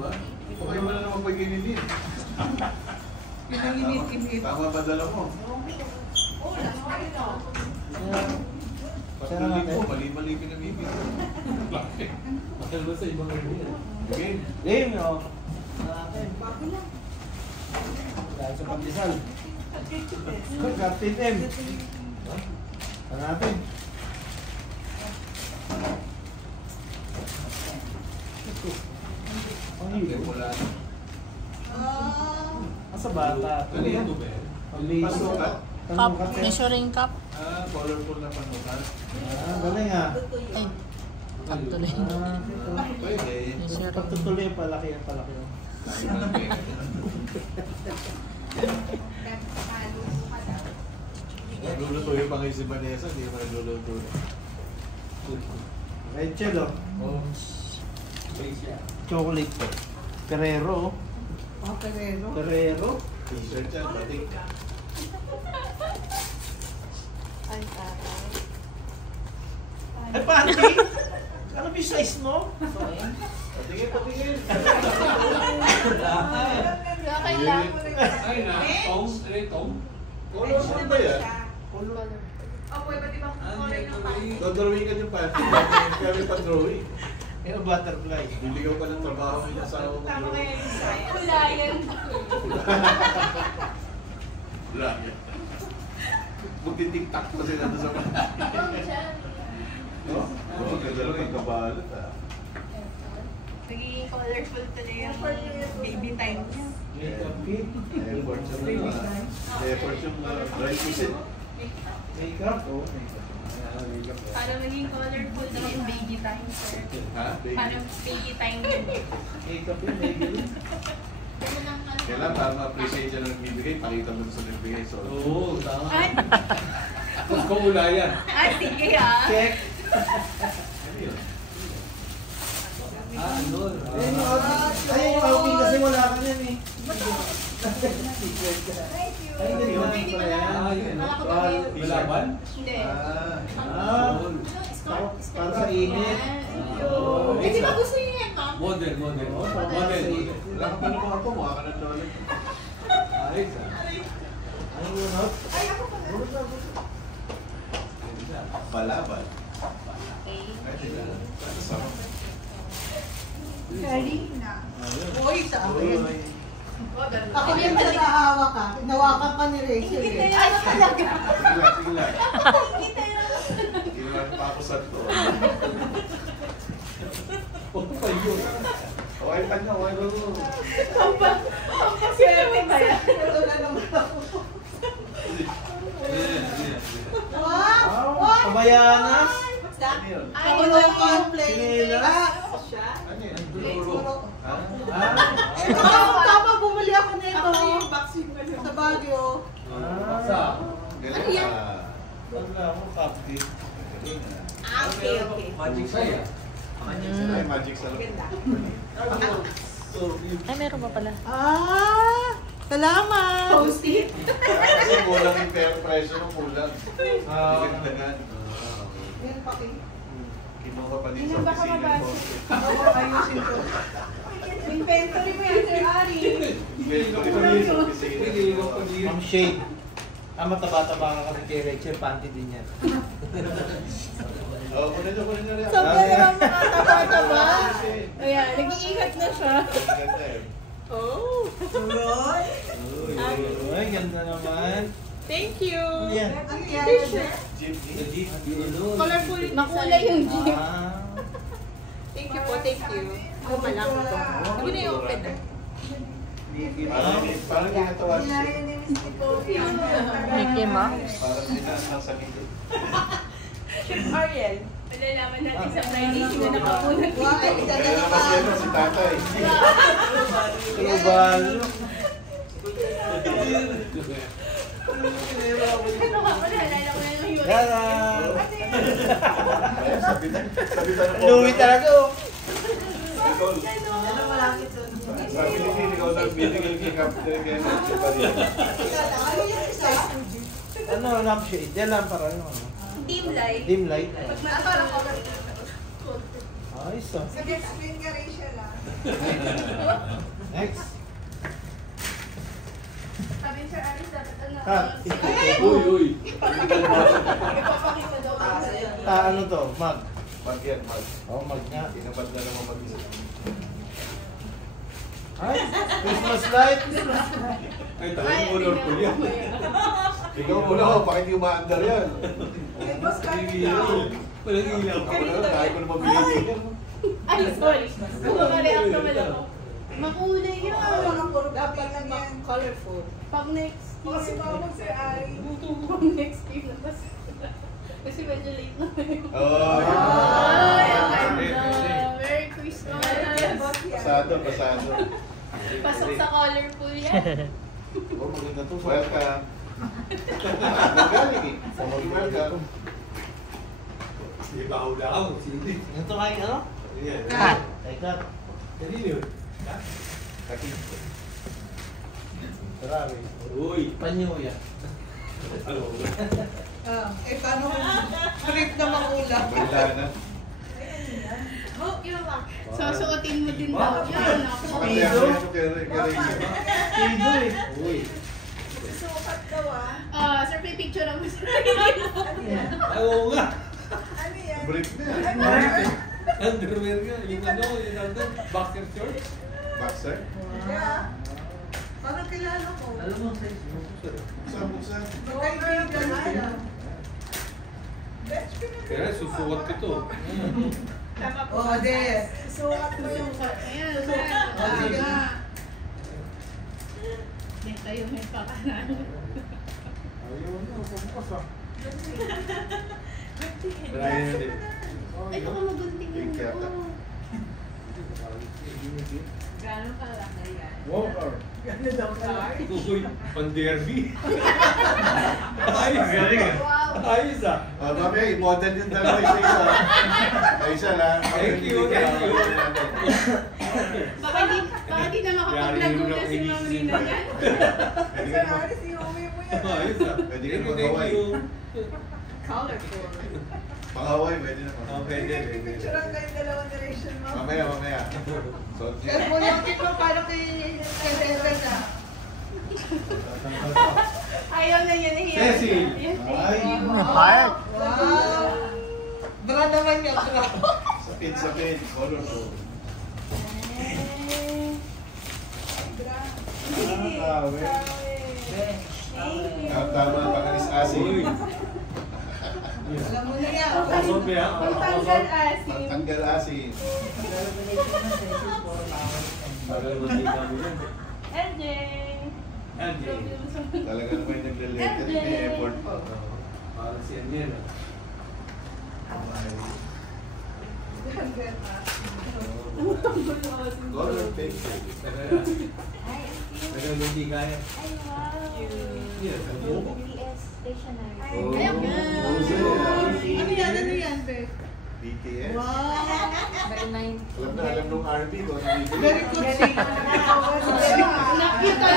ba? Okay mo na naman pag-ininin. Pinanginit-init. Tama ba dala mo? Oo, okay na. Patuloy mo, mali-mali pinamimig. Bakit? Bakit ba sa ibang area? Game. Game, o. Bago lang. Dahil sa pagdisal. Captain M. Hanapin. Ang Okay, hilo. wala. Asa bata. Ano yan? Ano ba yan? Pasukat. Cup, measuring cup. Colorful na panukat. Galing ah. Ay, pagtuloy. Pwede. Measuring. Pagtutuloy yung palaki ang palaki. Kaya na lang eh. Naglulutuin pa kayo si Vanessa, hindi naman naglulutuin. Rachel, oh. Oh. Chocolate po. Ferrero. Oh, Ferrero. Ferrero. T-shirt yan, batik. Ay, taray. Ay, panty? Ano ba yung size mo? Patingin, patingin. Kailangan mo rin. Ay na, tong? Ano yung tong? Colorful ba yan? Oh, pwede ba kulay ng pants? Dodrawing ka yung panty. Kaya may pa-drawing. Yung butterfly. Bibigyan ka ng trabaho mo yung asawa mo. Tama kaya yung design. Kulayan. Wala yan. Magtitiktak pa sila doon sa panty. Oo, ganda lang yung kabalot ah. Nagiging colorful tuloy yung baby time niya. Makeup kit. Effort yung effort yung dry pusit. Makeup, oh. Makeup. Makeup. Para maging colorful daw yung baby time, sir. Ha? Baby? Parang baby time yun. Makeup yun, baby. Kailan para ma-appreciate siya ng nagbibigay, pakita mo sa nagbigay. So, Oo, tama. Ay, Tapos kung ulayan. sige ah. Check. ano yun? Ano? Ayun yung outing kasi wala ka yan eh. Ay, hindi Yun. naman pala yan. Ah, yun. Malaban? Hindi. Para sa init. Eh, di ba gusto niyo yan, ma'am? Model, model. Para Model. sa init. Wala ka pa naman ako, mukha ka ng dollar. Ayos ah. Ano yun, no? Ay, ako pala. Balaban. Okay. Ay, tila. Kasama. Karina. Uy, sa akin. Ay, Ako yung nanahawa ka. Tinawakan ka ni Rachel. Hindi eh. tayo talaga. sige lang, sige lang. Hindi tayo. Hindi naman pa ako sa to. Oo pa yun. Okay pa niya, okay ba mo? Swerte kaya. Ito na naman ako. Ayan, ayan. Wow! Wow, kabayanas. Ano yun? Ako na yung complaint. Sinelas. Siya? Ano yun? Siguro. Ha? Ah. Kapag bumili ako nito sa Baguio. Baksa. Galing Ano yan? ah. Wala ako, cupcake. Galing ah. Ah, okay, okay. Magic saya. Ay, magic sa loob. Ganda. Ay, meron pa pala. Ah! Salamat! Post-it. Kasi kulang yung fair presyo mo, kulang. Ah. Dagdagan. Yan pa kayo. Kinuha pa din sa Yan, baka opisina yung mabasa. post-it. Oo, ayusin ko. Inventory mo yan, Sir Ari. Kinuha pa din sa opisina. Hindi ko pa din. Ang shade. Mataba-taba ka kasi kay Rachel, panty din yan. Oo, kunin na rin. Sabi naman mga taba-taba. Ayan, nag-iingat na siya. Ganda eh. Oh! Roy! Ay, ganda naman. Thank you. Yan. Ang yan. Jeepney. Colorful. Makulay yung jeep. Ah. Thank you po, thank you. Ako malaki ito. Hindi na yung open na. Parang hindi natawa siya. Nilayan ni Miss Nicole. Mickey Mouse. Parang dinaas lang sa gilid. Chef Ariel. Malalaman natin sa Friday sino nakapunag Wow, ay, isa na Kaya naman siya naman. si tatay. Global. Ano ka pala? Nalala ko na yung yun. Yara. Sabitan na Louie talaga oh. Nicole. Yan ang malapit doon. Sabi ni Phil, ikaw lang binigil kay Captain kaya nandiyan pa rin. Ano yung isa? Ano, lampshade. Yan lang para ano. Dim light. Dim light. Parang color. Ayos ah. Nag-explain ka rin siya lang. Next. Sabi ni Sir Aris, dapat ano. Cut. Uy. Ipapakita daw. Ano to? Mag. Mag yan, mag. Oh, mag nga. Tinapad na naman mag-isa. Ay, Christmas light. Ay, talagang colorful yan. Ikaw muna ako, bakit yung maandar yan? Ay, boss, bakit Bibili ikaw? ko. Walang ilaw. Ako na, kaya ko na mabili yan. Ay, sorry. Kumareact naman ako. Makulay Yung yun. mga puro Dapat lang naman yan. colorful. Pag next Baka si year. Mama Sir Ari. Pag next year na tas. Kasi medyo late na. Oh, Ay, yan. ang ganda. Merry Christmas. Boss yan. Pasado, pasado. Pasok sa colorful yan. Oh, maganda to. Welcome. Magaling eh. Welcome. Hindi ba ako lang? Hindi. Ito kay ano? Yan. Ay, cut. Kanino yun? Takip. Marami. Uy. Panyo yan. Ano? Paano kung trip na makulang? Wala na. Oh, yun lang. Susuotin mo din daw yan. Ako. Makataya ko yan, kaya Tido eh. Uy. Sukat daw ah. Sir, may picture lang mo sa Ay, oo nga. Ano yan? Brief na yan. Underwear nga. Yung ano, yung under, boxer shorts. Boxer. Yeah. Parang kilala ko. Alam mo, sa Buksan, buksan. Magkaibigan na. Best ko na. Kaya susuot ko to. Tama po. Oh, des. Sukat mo yung Ayan, sir. Yan tayo may pakanan. Ayun, bukas ah. Try na din. Ay, baka magunting Big yun. yata. Gano'n kalaki yan? Walker. Gano'n daw ka. Uy, pan-derby. Ayos, galing ah. Wow. Ayos ah. Mamaya, i-model yung dalawa isa-isa. Ay, isa lang. Thank you, thank you. Baka di na makapaglago na si Ma'am Rina yan. Pwede Sir ka Ari, iuwi mo yan. Ayos ah. Pwede ka Thank you, mag-Hawaii. thank you. Colorful. Pang-Hawaii, pwede naman. Oh, pwede, pwede. Picturean kayong dalawang generation mo. Mamaya, mamaya. So, Kaya po yung tipo parang kay Ellen na. Ayaw na yan. Cecil. Ay, Wow! Bra naman niya, bra. sapin, colorful. nakakawi. Tama, pakalis asin. Uy. Alam mo na yan. Pasok ba yan? Pagtanggal asin. Pagtanggal asin. Tagal mo di kami yan. LJ. LJ. Talaga naman yung nagle-letter. May effort pa. Parang si Aniel ah. Color pink. Tagal mo di kaya. Ay, wow. Yes, BTS stationery. Oh. Ayun. Ano yan? Ano yan, Bek? BTS. Wow! Alam nung RP ko. Very good thing. Nakita ko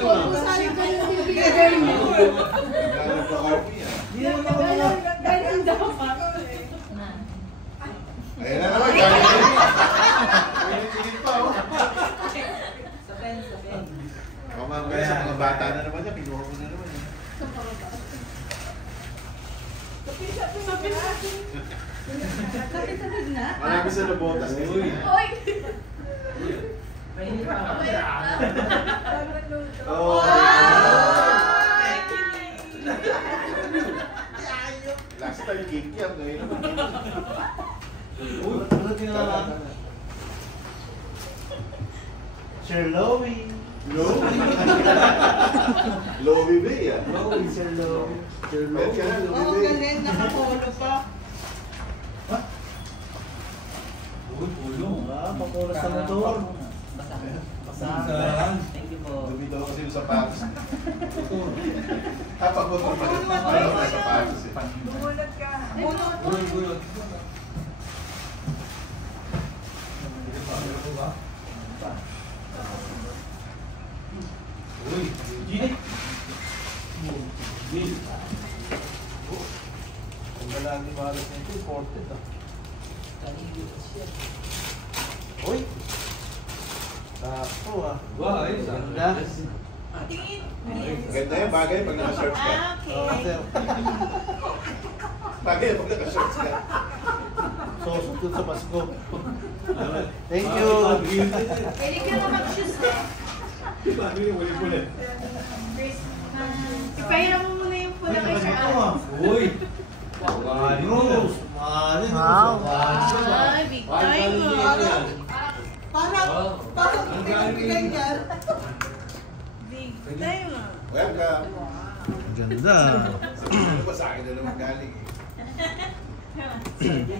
kung saan ko yung bibigay mo. Alam nung RP yan. Hindi naman ako mga... Ganun dapat. Ayan na naman. Pinit pa oh. Mamamaya sa mga bata na naman yan. Pinuha mo na naman yan. Kapit-kapit na. Marami sa nabotas kasi. Uy. Hoy! Oh. Last time cake yan. Ngayon naman. Uy, ano tinala? Sir Lowy. Lowy. Lowy Bay ah. Lowy, Sir Lowy. Sir Bet ka na, Oo, Lowy Bay. galing. Nakapolo pa. Uy, pulong. Ah, papulas sa motor. Saan? Dumi daw kasi yung sapatos. Kapag mo ito pa rin yung sapatos eh. Bumulat ka. Gulot, gulot. Uy, Gini. Gini. Ang malaki malas nito, imported ah. Uy, Ako ah. Wow, ayos ah. Ganda. Tingin. Ganda yan, bagay pag naka-shorts ka. Oo, sir. Bagay pag naka-shorts ka. Sosok dun sa Pasko. Thank you. Pwede ka na mag-shoes na. Bagay yung ulit-ulit. Ipahiram mo muna yung pula kay Sir Alex. Uy! Rose. Mahalin. Wow. Ay, big time ah. Parang pinagbigan yan. Big time ah. Welcome. Ganda. Ano ba sa akin na naman galing eh. Hindi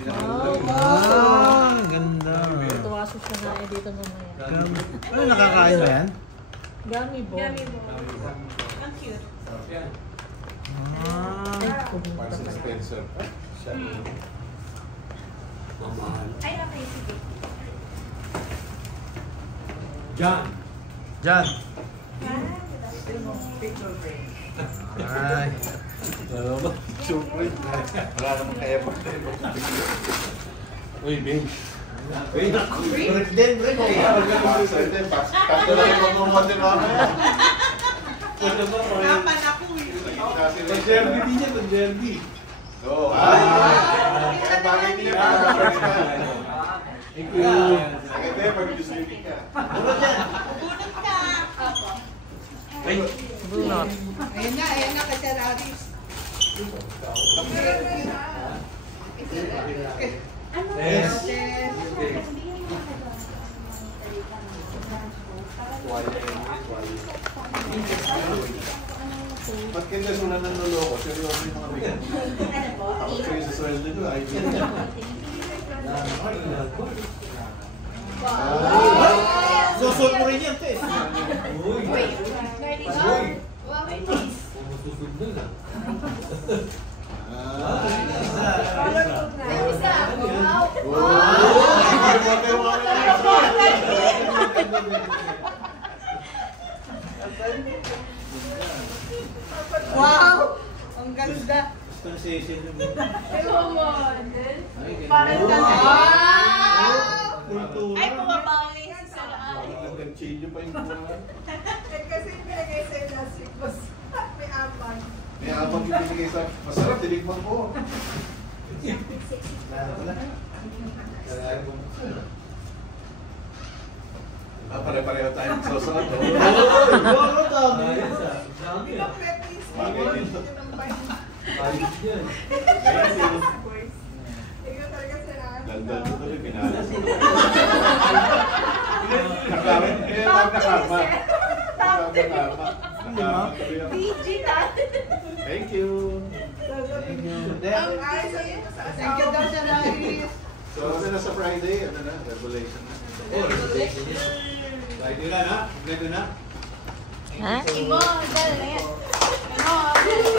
na Ah, ganda. Tuwa siya na dito mamaya. Ano nakakain ba yan? Gummy bo. Gummy mo. Ang cute. Yan. Ah. Marks and Spencer. Mamahal. Ay, okay, sige. John. Jan. Ay. Ano ba? Super. Wala namang ka-effort na yun. Uy, Ben. Ben. Break din, break din. Kasto lang yung magmumuhan din mamaya. Ano ba? Kapan ako eh. Pag-derby din yan, pag-derby. Oo. Ay, bagay din yan para ma-shorts ka. Thank you. Maganda yan pag nag-swimming ka. Bunot ka. Ay, Bunot. Ayan na, kay Sir Aris. yes. Ba't kayo nasunan ng loloko? Seryoso yung mga bigat. Tapos kayo sa sweldo nyo, ay Susot mo rin yan, Tess. Uy. Uy. Wow, may cheese. Pumususod nun ah. Ay, isa. Wow. Wow! Ang ganda. Dispensation yung Come on. Parang Wow! kultura. Ay, pumabawi si Sir Alex. Nag-chilyo pa yung kuha. Kasi pinagay sa elastic boss. May aman. May abang yung binigay sa... Masarap, tinikman ko. Pare-pareho tayong susunod. Ayos ah. Dami ah. Bagay dito. Ayos yan. Ikaw talaga Sir Aris. Daldal ko tuloy, pinalas ko. Nakamit, eh, nagnakarma. Nagnakarma. Nakarma tuloy ako. PG na. Thank you. Ang ayos ay thank you daw Sir Aris. So, ano na sa Friday? Ano na? Revelation na. Friday na na. Ganda na. Ha? Imo, dal na yan. Imo, dal.